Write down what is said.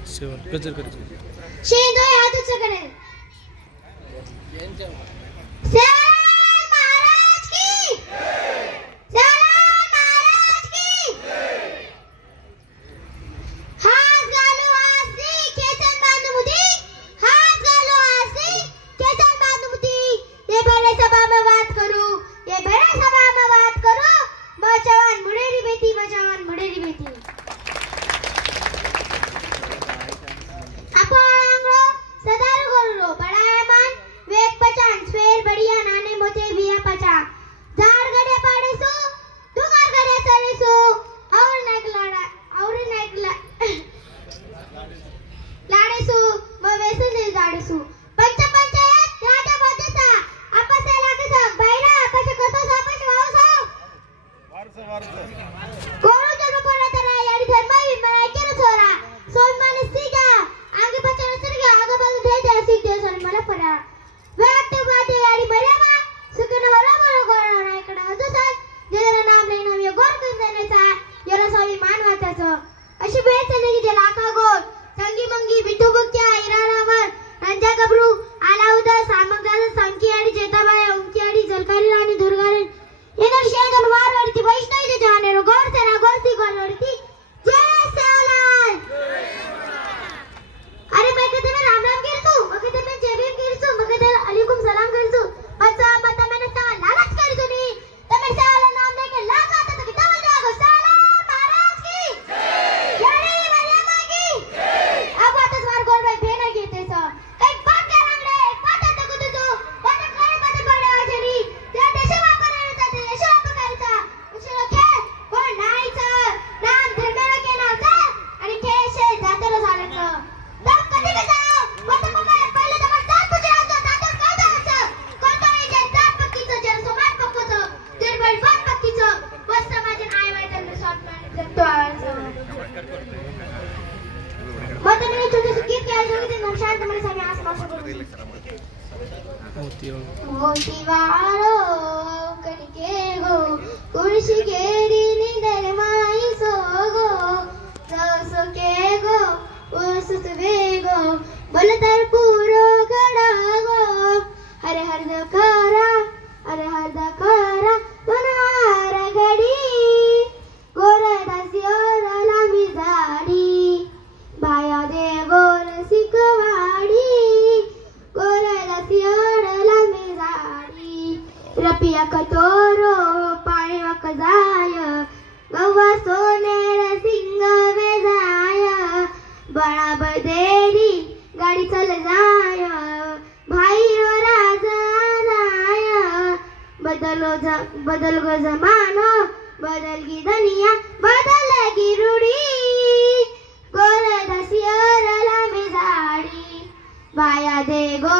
गजर कर शेंदो हात उंच करेल सेवालाल महाराज की सेवालाल महाराज की हात घालू आसी केसन बांधुमुदी हात घालू आसी केसन बांधुमुदी ये बड़े सभा में बात करूं ये बड़े सभा में बात करूं बचावन मुड़ेरी बेटी अपांगो सदारू गोरो बड़ाया मान वेग पचान स्वेर बढ़िया नाने मोते बिया पचा झाड गडे पाडेसो डुंगर गडे चढेसो और लाडेसो म वेसन दे जाडेसो पंचायत राजा बदेसा आपसे लागेसा बैरा आपसे कसो सापश वावसो वारसो कोरो जन्म पोरा तरा याडी धर्म विमय केरो छोरा सोय माने सीगा आगे बचाने सर आगे बाजू ढेर जरा सीख दे सर मला परा व्यक्त बाते याडी मर्यादा सुकन होला मला कोणा इकडे असो सर जरा नाम लेणं मी गोर कंदनेचा याला स्वामी मानवाचाचं अशी भेट चली की लाखा गोड संगी मंगी बिटू बुक्या इरारावर रंजा गबरू आला उदा सामगाल संकी आणि जेताबाई उंकी आणि जलकारी राणी दुर्गाने येणार शेगन वारवरती वैष्णवी जाने रो गोर तेरा गोरती गोरवरती जय सेवालाल अरे मैं कहते मैं राम राम गिरतू मैं कहते मैं जय भीम गिरतू मैं कहते अलैकुम सलाम गिरतू बच्चा पता मैंने सवाल लालच कर सुनी तो मैं सेवालाल नाम लेके लाख आता तो कितना बन जाएगा सेवालाल महाराज की जय मरियम्मा की अब आता स्वार गोर भाई भेना घेते सर एक बात क्या रंगडे एक बात आता को तुझो पण काय मध्ये बडे वाजरी त्या देश वापरायचा ते देश वापरायचा उशिरा खेळ कोण नाहीचं नाम धर्माला केलाचा आणि खेळशे जातेला झाल्याचं तब कधी जाओ कोणता पप्पा पहिले तर जात तुझे आज जात काय जायचं कोणता नाही जात पक्कीचं जर सोमात पक्कचं तिरबड फट पक्कीचं वस्त्र माझे नाय वाटलं शॉर्ट मॅन जगतो आवाज मत मी तुझे गीत काय जोगी ते शांत मला सगळे आसपास मोती वाळो कणके गो कुळशी गेरी निदर माई सोगो जसो के गो वसुत वेगो बोलतर पुरो गडा गो हरे हरद करा वनहार घडी गोर दासियोर लांबी जाडी बाया दे गोर सिकवाडी गोर दासियोर लांबी जाडी रपिया कतोरो पाळवा कजाय गव्वा सोनेर सिंग वेजाय बळा बदेरी गाडी चल जाय भाई रो राजा जाय बदल गो जमानो बदल गी दुनिया बदल गी रूढी गोर दासियोर लांबी जाडी बाया दे गो